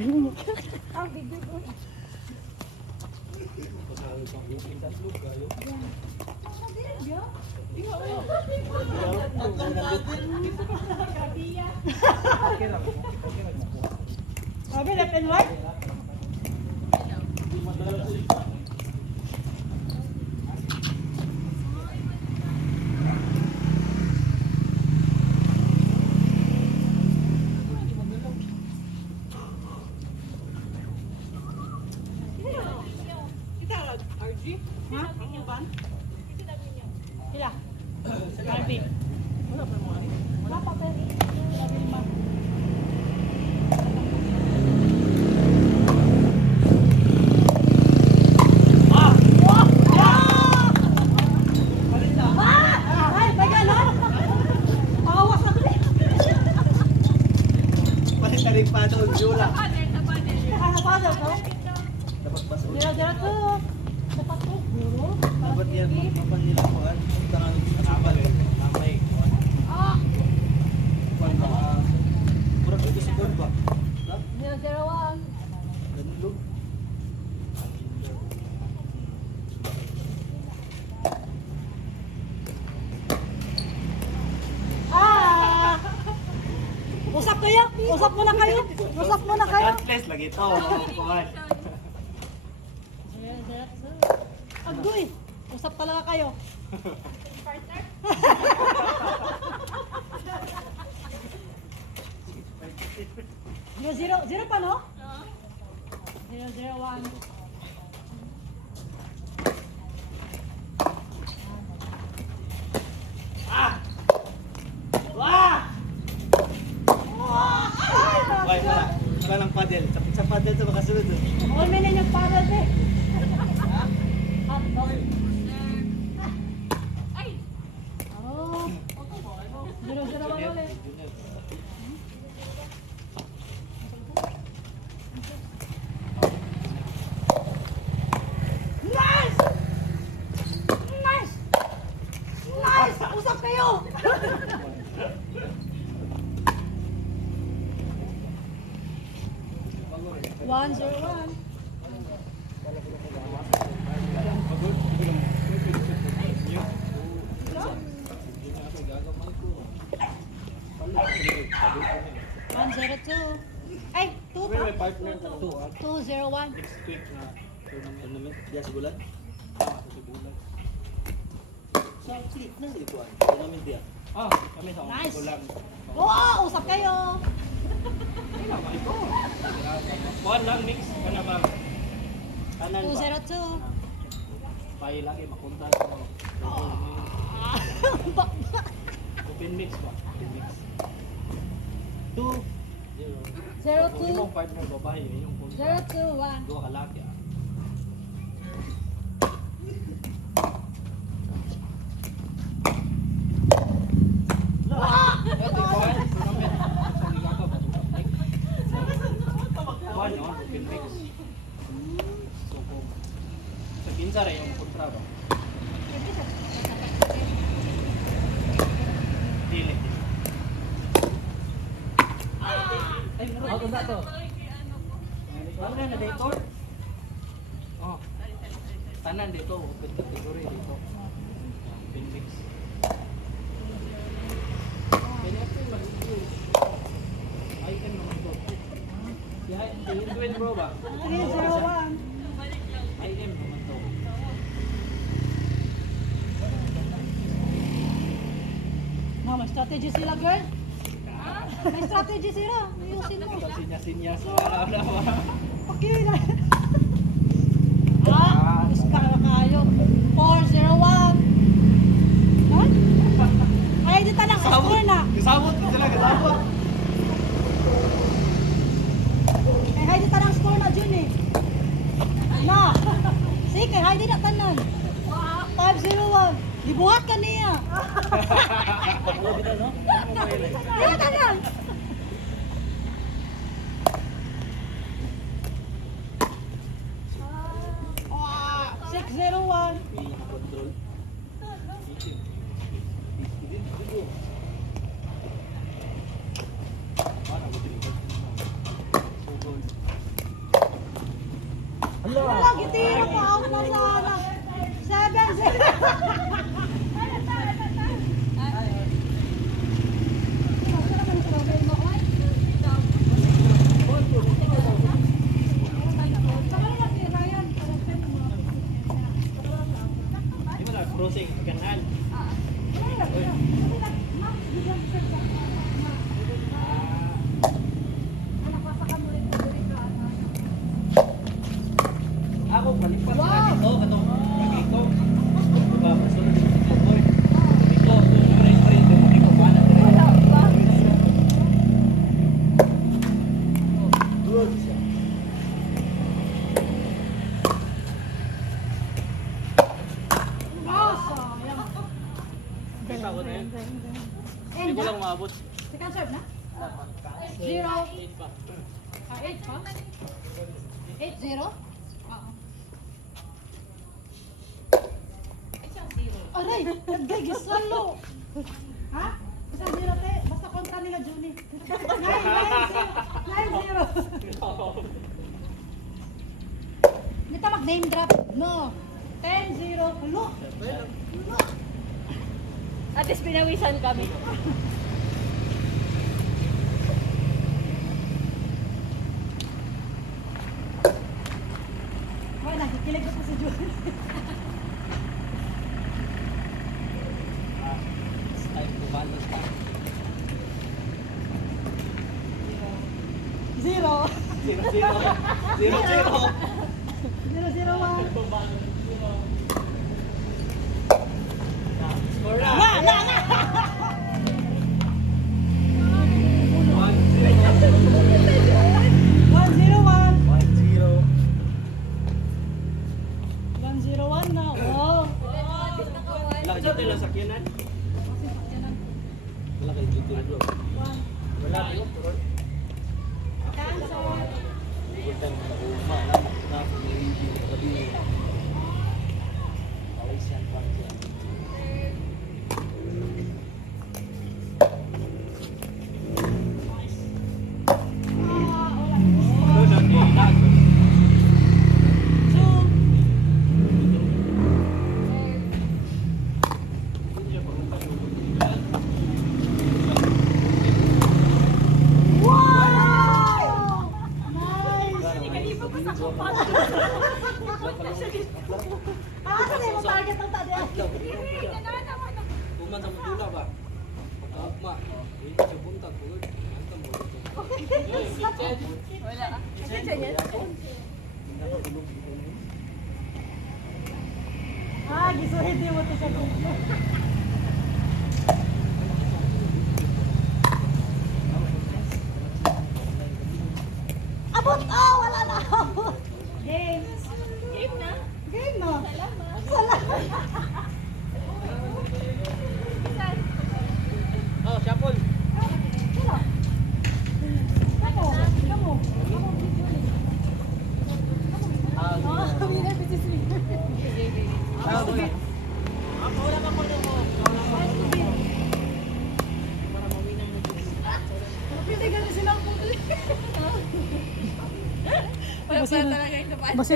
Ang video ko. Sabi, left and right? Ha? Ang ban? Sila? Marvi. Wala pa mo. Wala pa pero. Sabi ni Ma. Ay, bagano? Awas ako. Palit na rin pa doon, Jula. Ano pa daw ko? Dapat ba sa Dira to. Dapat to. Guro. dapat yan, magpapan nila po. Tangan sa kapal. Mamay. Kurang dito sa gold ba? 001. Ganun loob. Usap kayo? Usap muna kayo? Usap muna kayo? Place lagi ito. Kumain. Agoy! Usap talaga kayo. Partner? Zero pa, no? 001. Wala, wala. Wala ng paddle. Sa paddle ito makasunod. All men na nagparad eh. Hotdog. Oh. 001 ulit. Nice! Nice! Nice! Usap kayo! 101. One zero two. Ay, two pa. 201. Next week na tournament. Diyan sa bulan? Sa bulan. Sa click na dito ay. Tournament diyan. Kami sa Nice. bulan. Oo, usap kayo. Kuan lang mix ka na bang? Kanan ba? 202. Payo lagi makunta sa open mix ba? Open mix. 2 02. Yung partner babae, yung kunta. 021. Dua ka laki ah. Open mix. So kung sa kinsa rin yung kontra ba? Dili. Ay, ano ba to? Ano na dito? Oh. Tanan dito, open category dito. Open mix. Kaya ito yung mag-review. Item naman to. Si Edwin bro ba? 301. Item naman to. May strategy sila, girl. May strategy sila. Ayusin mo. Sinya-sinyas na ba? Pakila. Iskala kayo. 401. Ha? Ay, dito lang. Score na. Kasabot ko sila, kasabot. Kay Heidi tanang score na dyan eh. Na. Sige, kay Heidi na tanan. 501. Dibuhat ka niya. Ano dito, no? Iya tanan. Ah, 601. Control. Wala, gitira pa out na sana. 7-0. Di ba lang, crossing, kanan. Ako, palipat na dito. Katong ikaw. Diba, masunod yung ito, boy. Ikaw, tuloy pa rin. Ikaw, paano rin? Good siya. Kita ko na yun. Hindi ko lang maabot. Second serve na? 0. 8 pa. 8 pa? 8-0? Aray! Nagay, gisalo! Ha? Isang 0 te, basta kontra nila Juni. 9-0! Hindi ta mag-name drop. No. 10-0. Hello? At least pinawisan kami. Wala, nakikilig ko si Juni. It's time to balance na. 0. 0-0. 0-0-1. Score na. Wala na! 1-0-1. 1-0. 1-0. 1-0-1 na. Wow. Wala ka dito lang sakyanan? Wala kayo dito lang. Wala kayo. Cancel. Good time na uma. Na maybe gabi. Malaysian park yan. Saan yung target ng tadi? Kuman sa mudula ba? Pagkaakma. Hindi siya buntag. Wala. Attention yan. Gisuhid din mo ito sa tulo. Abot! Oh, wala na! Game! Game na. Game na! Salamat. Salamat! Oh, Shapol. Sino? Ako! Kamu! Winner, bitches winner. Ako wala ka pa lang mo. Pwede ganun silang puto. Wala pa talaga yung kapan. Basta